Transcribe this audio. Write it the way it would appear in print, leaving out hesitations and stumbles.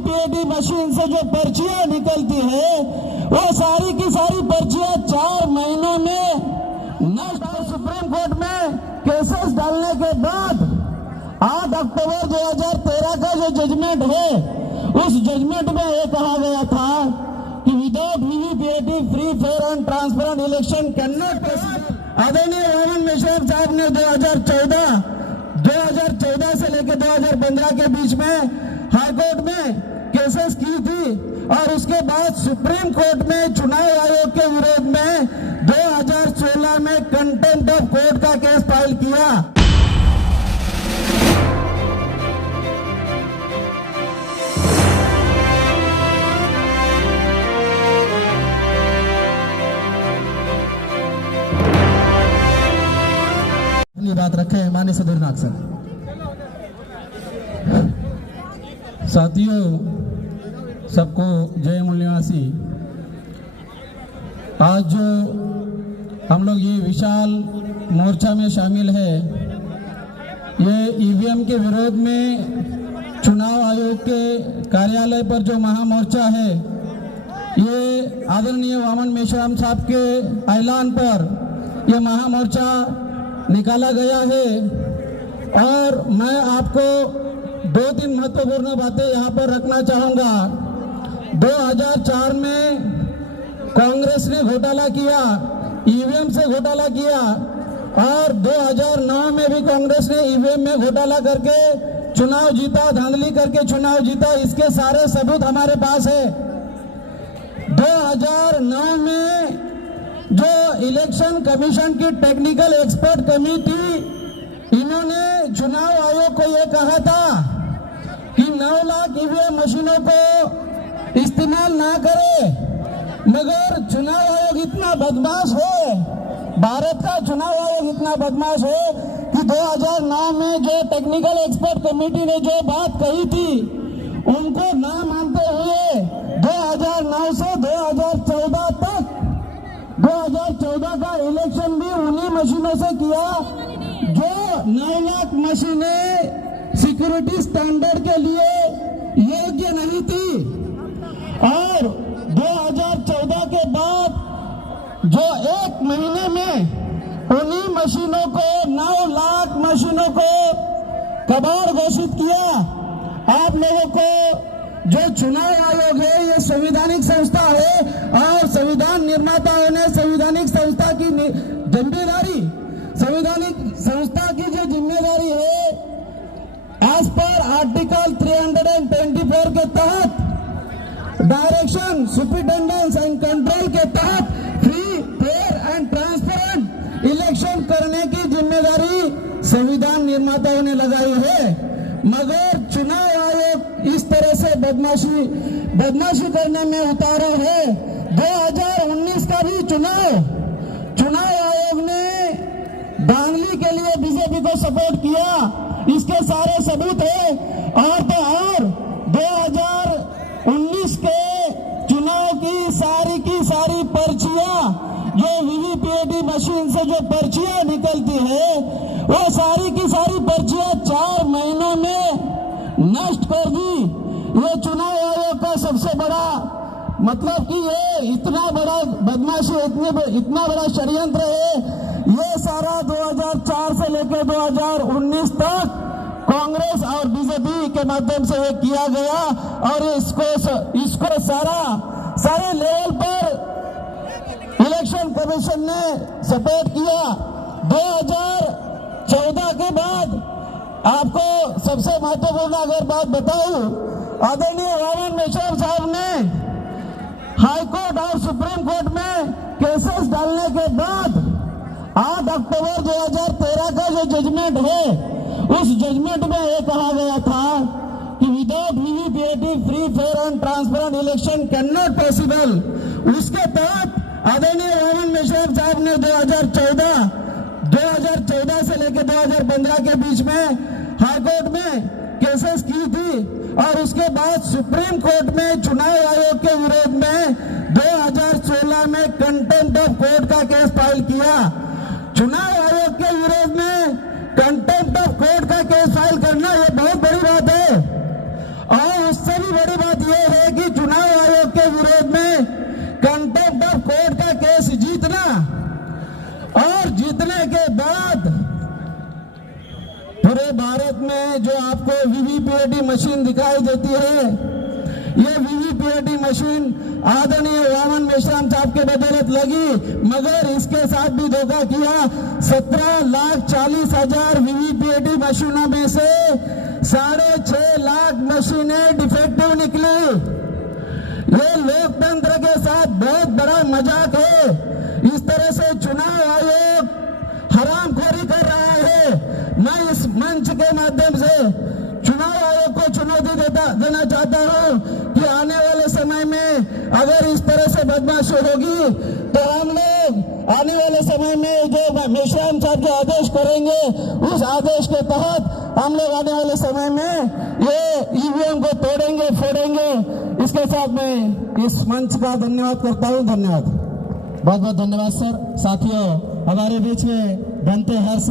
VVPAT machine से जो पर्चियां निकलती है वो सारी की सारी पर्चियां 4 महीनों में नष्ट। और सुप्रीम कोर्ट में केसेस डालने के बाद 8 अक्टूबर 2013 का जो जजमेंट है उस जजमेंट में ये कहा गया था कि without VVPAT free fair and transparent election can not possible. आदरणीय वामन मेश्राम साहब ने 2014 से लेकर 2015 के बीच में हाईकोर्ट में केसेस की थी और उसके बाद सुप्रीम कोर्ट में चुनाव आयोग के विरोध में 2016 में कंटेम्प्ट ऑफ कोर्ट का केस फाइल किया। बात रखे माननीय सदरनाथ सर। साथियों, सबको जय मूल्यवासी। आज जो हम लोग ये विशाल मोर्चा में शामिल है, ये ईवीएम के विरोध में चुनाव आयोग के कार्यालय पर जो महामोर्चा है, ये आदरणीय वामन मेश्राम साहब के ऐलान पर ये महामोर्चा निकाला गया है। और मैं आपको 2-3 महत्वपूर्ण बातें यहाँ पर रखना चाहूँगा। 2004 में कांग्रेस ने घोटाला किया, ईवीएम से घोटाला किया और 2009 में भी कांग्रेस ने ईवीएम में घोटाला करके चुनाव जीता, धांधली करके चुनाव जीता। इसके सारे सबूत हमारे पास है। 2009 में जो इलेक्शन कमीशन की टेक्निकल एक्सपर्ट कमेटी, इन्होंने चुनाव आयोग को यह कहा था कि 9 लाख ईवीएम मशीनों को इस्तेमाल ना करे, मगर चुनाव आयोग इतना बदमाश है, भारत का चुनाव आयोग इतना बदमाश है कि 2009 में जो टेक्निकल एक्सपर्ट कमेटी ने जो बात कही थी उनको ना मानते हुए 2009 से 2014 तक 2014 का इलेक्शन भी उन्हीं मशीनों से किया जो 9 लाख मशीनें सिक्योरिटी स्टैंडर्ड के लिए योग्य नहीं थी। और 2014 के बाद जो 1 महीने में उन्हीं मशीनों को 9 लाख मशीनों को कबाड़ घोषित किया। आप लोगों को जो चुनाव आयोग है ये संवैधानिक संस्था है और संविधान निर्माताओं ने संवैधानिक संस्था की जिम्मेदारी, संवैधानिक संस्था की जो जिम्मेदारी है एज पर आर्टिकल 324 के तहत डायरेक्शन, सुपरिटेंडेंस एंड कंट्रोल के तहत free fair and transparent election करने की जिम्मेदारी संविधान निर्माताओं ने लगाई है। मगर चुनाव आयोग इस तरह से बदमाशी करने में उतारा है। 2019 का भी चुनाव आयोग ने धांधली के लिए बीजेपी को सपोर्ट किया, इसके सारे सबूत है। और तो और 2019 के चुनाव की सारी पर्चियां, जो वीवीपीएटी मशीन से जो पर्चियां निकलती है वो सारी की सारी पर्चियां 4 महीनों में नष्ट कर दी। ये चुनाव आयोग का सबसे बड़ा मतलब कि ये इतना बड़ा बदमाशी, इतना बड़ा षड्यंत्र है। ये सारा 2004 से लेकर 2019 तक कांग्रेस और बीजेपी के माध्यम से ये किया गया और इसको सारे लेवल पर इलेक्शन कमीशन ने सपोर्ट किया। 2014 के बाद आपको सबसे महत्वपूर्ण अगर बात बताऊं, आदरणीय वामन मेश्राम साहब ने हाई कोर्ट और सुप्रीम कोर्ट में केसेस डालने के बाद 8 अक्टूबर 2013 का जो जजमेंट है उस जजमेंट में ये कहा गया था कि without VVPAT free fair and transparent election can not possible. उसके तहत आदरणीय वामन मेश्राम साहब ने 2014 से लेकर 2015 के बीच में हाईकोर्ट में केसेस की थी और उसके बाद सुप्रीम कोर्ट में चुनाव आयोग के विरोध में 2016 में कंटेम्प्ट ऑफ कोर्ट का केस फाइल किया। चुनाव आयोग के विरोध में कंटेम्प्ट ऑफ कोर्ट का केस फाइल करना यह बहुत बड़ी बात है। और उससे भी बड़ी बात देती है। ये वीवीपीएटी मशीन आदरणीय वामन मेश्राम साहब के बदौलत लगी, मगर इसके साथ भी धोखा किया। 17,40,000 वीवीपीएटी मशीनों में से 6.5 लाख मशीनें डिफेक्टिव निकली। ये लोकतंत्र के साथ बहुत बड़ा मजाक है। इस तरह से चुनाव आयोग हरामखोरी कर रहा है। मैं इस मंच के माध्यम से चुनाव आयोग को चुनौती देना चाहता हूं कि आने वाले समय में अगर इस तरह से बदमाशी होगी तो हम लोग आने वाले समय में जो मेश्राम साहब जो आदेश करेंगे उस आदेश के तहत हम लोग आने वाले समय में ये ईवीएम को तोड़ेंगे, फोड़ेंगे। इसके साथ मैं इस मंच का धन्यवाद करता हूं। धन्यवाद। बहुत बहुत धन्यवाद सर। साथियों, हमारे बीच में बनते हर्ष